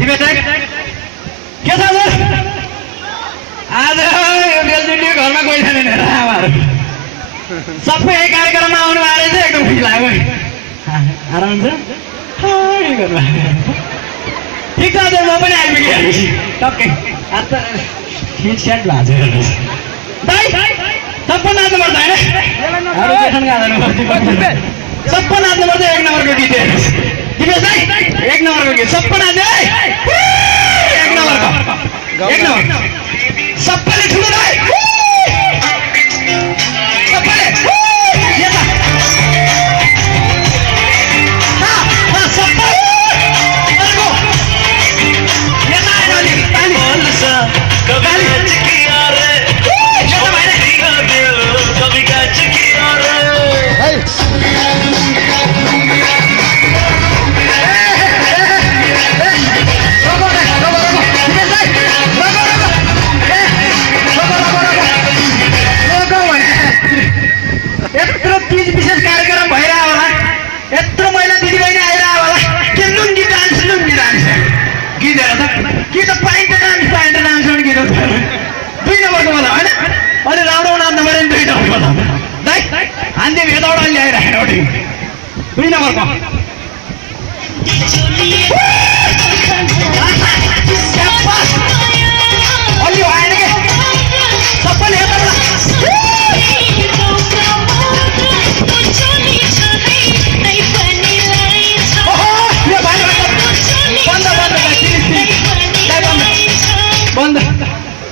तिमी चाहिँ के छ आज यो बेलजुटी घरमा कोही छैन नि आमाहरू सबै यही कार्यक्रममा आउनु आएर चाहिँ एकदम खुसी लाग्यो आराम छ ठिक छ म पनि आइपुगेँ टक्कै आज त हिट सेट भएको छ हेर्नुहोस् दाइ सबै नाच्नुपर्छ होइन अरू केसन गाँदैन सबै नाच्नुपर्छ एक नम्बरको गीत हेर्नुहोस् तिमी चाहिँ एक नम्बरको गीत सबै नाच्यो है एक नम्बरको एक नम्बर सबैले ठुलो दाइ सबैले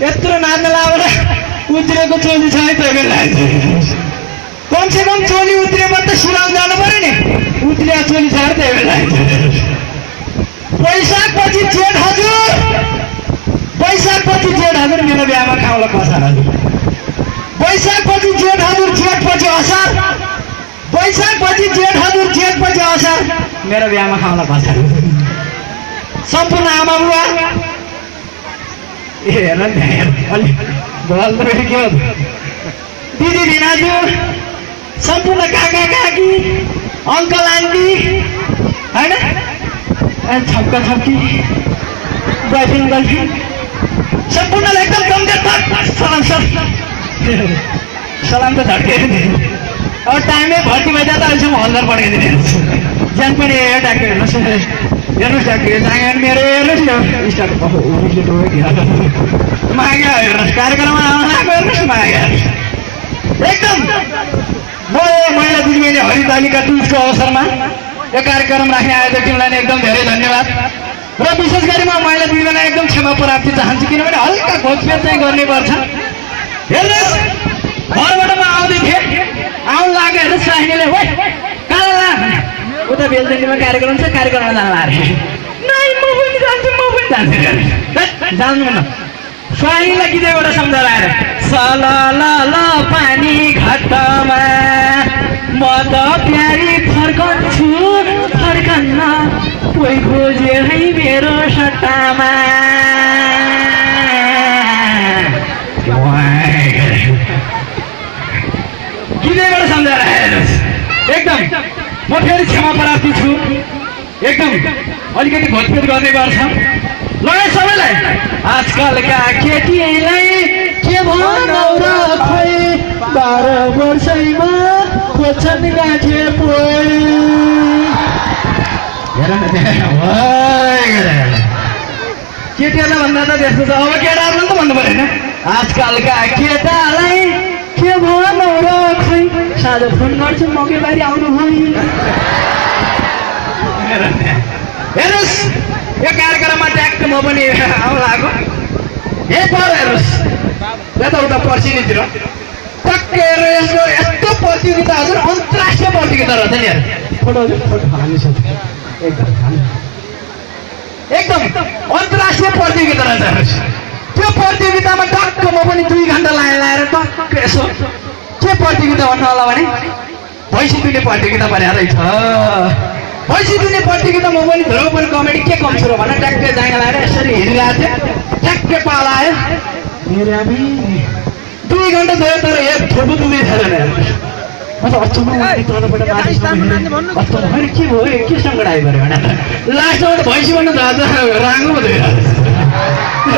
यत्रो नाच्न लाएर उत्रेको चोली छ है कम से कम चोली उत्रेपछि त सुनाउनु जानु पर्यो नि उत्रिया चोली छ त्यही बेला वैशाखपछि जेठ हजुर मेरो बिहामा खाउला कसार हजुर वैशाखपछि जेठ हजुर जेठपछि असार वैशाखपछि जेठ हजुर जेठपछि असार मेरो बिहामा खाउला कसार सम्पूर्ण आमा बुवा हेर अलि बल त फेरि के हो दिदी भिनाजु सम्पूर्ण काका काकी अङ्कल आन्टी होइन छप्का छप्की बोयफ्रेन्ड गर्लफ्रेन्ड सम्पूर्णलाई एकदम गम्भीर सलाम सलाम त झट्के अब टाइमै भर्ती भइदिए त अहिलेसम्म हल्दर पठाइदिने ज्यान पनि ट्याक्कै हेर्नुहोस् ट्याक्कै जाँगा मेरो हेर्नुहोस् यो स्टार्ट माग्यो हेर्नुहोस् कार्यक्रममा आउन आएको हेर्नुहोस् माग्यो एकदम म महिला दिदीबहिनी हरितालिका दिवसको अवसरमा यो कार्यक्रम राख्ने आयोजक टिमलाई एकदम धेरै धन्यवाद र विशेष गरी म महिला दिदीबहिनीलाई एकदम क्षमा प्राप्ति चाहन्छु किनभने हल्का घोचपेट चाहिँ गर्नै पर्छ हेर्नुहोस् घरबाट म आउँदै थिएँ आउनु लाग्यो हेर्नुहोस् स्वाहिनीले हो कहाँ उता बेलजन्डीमा कार्यक्रम छ कार्यक्रममा जानु अरे नाइ म पनि जान्छु जान्नु न स्वाहिनीलाई गीत एउटा सम्झाएर आएर सल ल पानी घाटमा म त प्यारी फर्कन्छु फर्कन्न कोही खोजे है मेरो सट्टामा गीतबाट सम्झाएर हेर्नुहोस् एकदम म फेरि क्षमा प्राप्ति छु एकदम अलिकति घोचपेट गर्ने गर्छ ल सबैलाई आजकलका केटीलाई के भनौ र खोइ 12 वर्षैमा खोज्छन् गाँठे पोइ हेर न केटीहरूलाई भन्दा त त्यस्तो छ अब केटाहरूलाई त भन्नु परेन आजकलका केटालाई के भनौ र खोइ साझा फोन गर्छु मकैबारी आउनु भयो हेर्नुहोस् यो कार्यक्रममा ट्याक्क म पनि आउनु लागेको हे पर हेर्नुहोस् यताउता पर्सिनीतिर टक्कै यसको यस्तो प्रतियोगिता हजुर अन्तर्राष्ट्रिय प्रतियोगिता रहेछ नि यार फोटो हाल्नुहोस् एकदम अन्तर्राष्ट्रिय प्रतियोगिता रहेछ हेर्नुहोस् त्यो प्रतियोगितामा टक्क म पनि 2 घण्टा लाएर टक्क यसो के प्रतियोगिता भन्नु होला भने भैँसी दुने प्रतियोगिता भनेर रहेछ भैँसी दुने प्रतियोगिता म पनि ध्रुवपन कमेडी के कम सुरु भनेर ट्याक्कै जाँगा लाएर यसरी हेरिरहेको थिएँ ट्याक्कै पाला आयो मेरो 2 घण्टा भयो तर एक थोपो दुँदै थिएन म त अचम्म तलबाट माथि के भयो के सङ्कट आइपऱ्यो भने लास्टमा त भैँसी भन्नु त आज राङ्गो पो थियो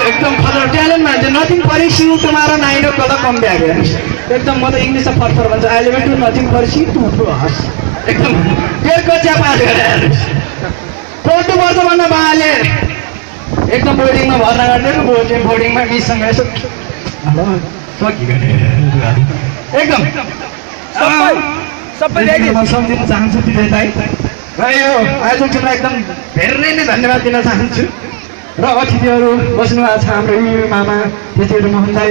एकदम खतरा ट्यालेन्ट मान्छे नथिङ परिसी तुम्हारा नाइनो कल कम ब्याग एकदम म त इङ्ग्लिसमा फरफर भन्छ अहिले टु नथिङ परिसी टु हस् एकदम डेढको चिया पास गरेर 40 वर्ष भन्दा बाले एकदम बोर्डिङमा भर्ना गरिदिएको बोर्डिङमा मिससँग यसो एकदम म सम्झिन चाहन्छु तिमीलाई र यो आयोजक टिमलाई एकदम धेरै नै धन्यवाद दिन चाहन्छु र अतिथिहरू बस्नु भएको छ हाम्रो यु मामा त्यसै मोहन दाई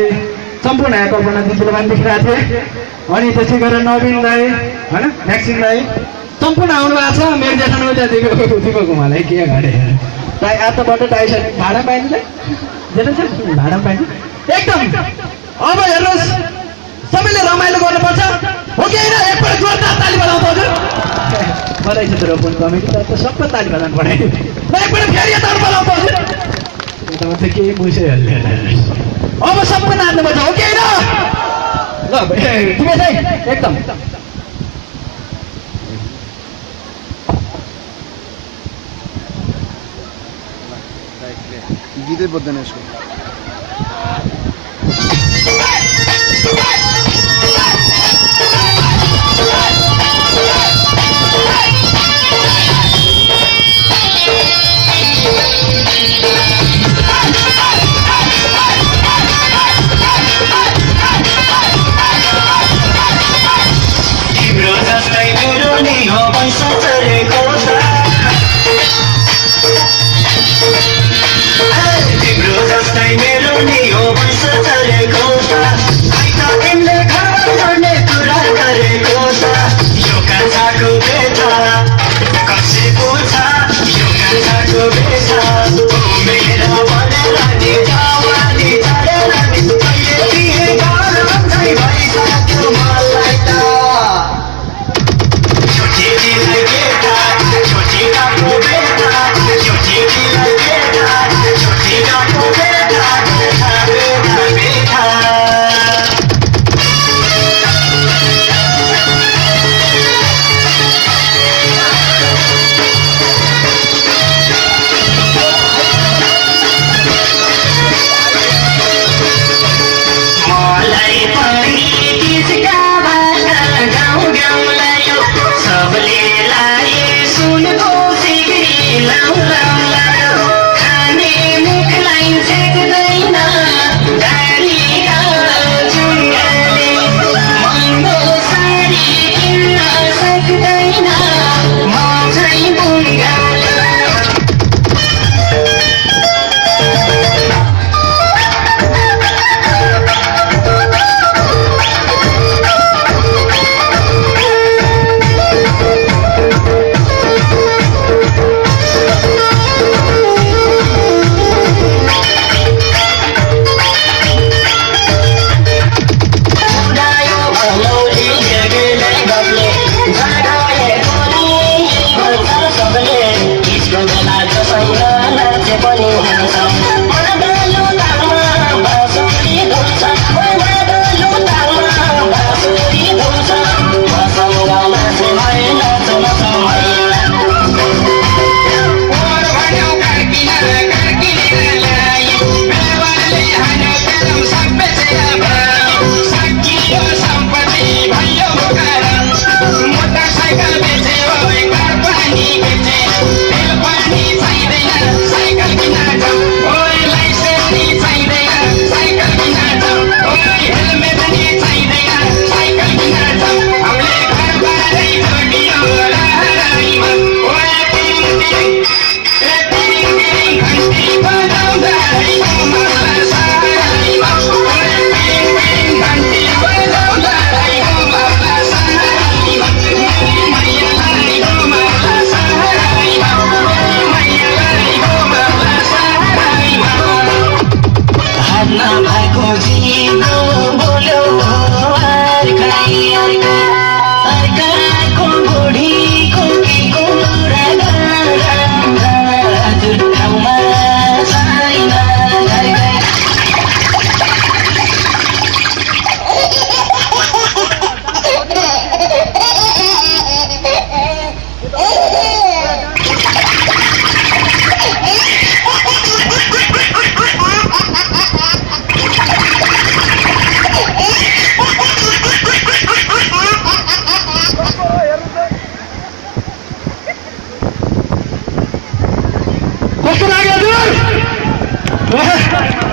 सम्पूर्ण यहाँ कल्पना दिदीले पनि देखिरहेको थिएँ अनि त्यसै गरेर नवीन दाई होइन भ्याक्सिन दाई सम्पूर्ण आउनु भएको छ मेरो जेठानो त्यहाँ दिएको घुमालाई के घाँडे दाई आतबाट टाइस भाडा पाइन्छ जेठा छ भाडा पाइन्छ एकदम अब हेर्नुहोस् सबैले रमाइलो गर्नुपर्छ हो कि होइन एकपल्ट जोरदार ताली बजाउँछ हजुर बधाई छ तर पनि कमेडी त सबै ताली बजाउनु पऱ्यो र एकपल्ट फेरि यता बजाउँछ हजुर एकदम चाहिँ केही बुझिहाल्यो अब सबै नाच्नुपर्छ हो कि होइन ल ठिकै छ एकदम गीतै बज्दैन यसको Kasih buta, yo kan tak kebiasa.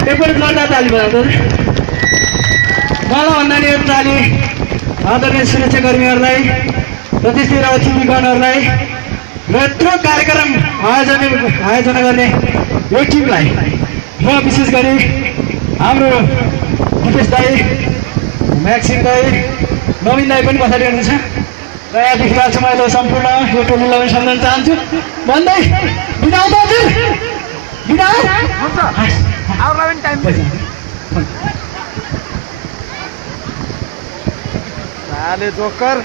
एकपल्ट जोरदार ताली बजाउँदा मलाई भन्दा नि यो ताली आदरणीय सुरक्षाकर्मीहरूलाई र त्यस्तै अतिथिगणहरूलाई र यत्रो कार्यक्रम आयोजना गर्ने यो टिमलाई र विशेष गरी हाम्रो दिपेश दाई म्याक्सिम दाई नवीन दाई पनि पछाडि हुनुहुन्छ र यहाँदेखि आज मैले सम्पूर्ण यो टोलीलाई पनि सम्झाउन चाहन्छु भन्दै बिदा हुँदा हजुर बिदा जोकर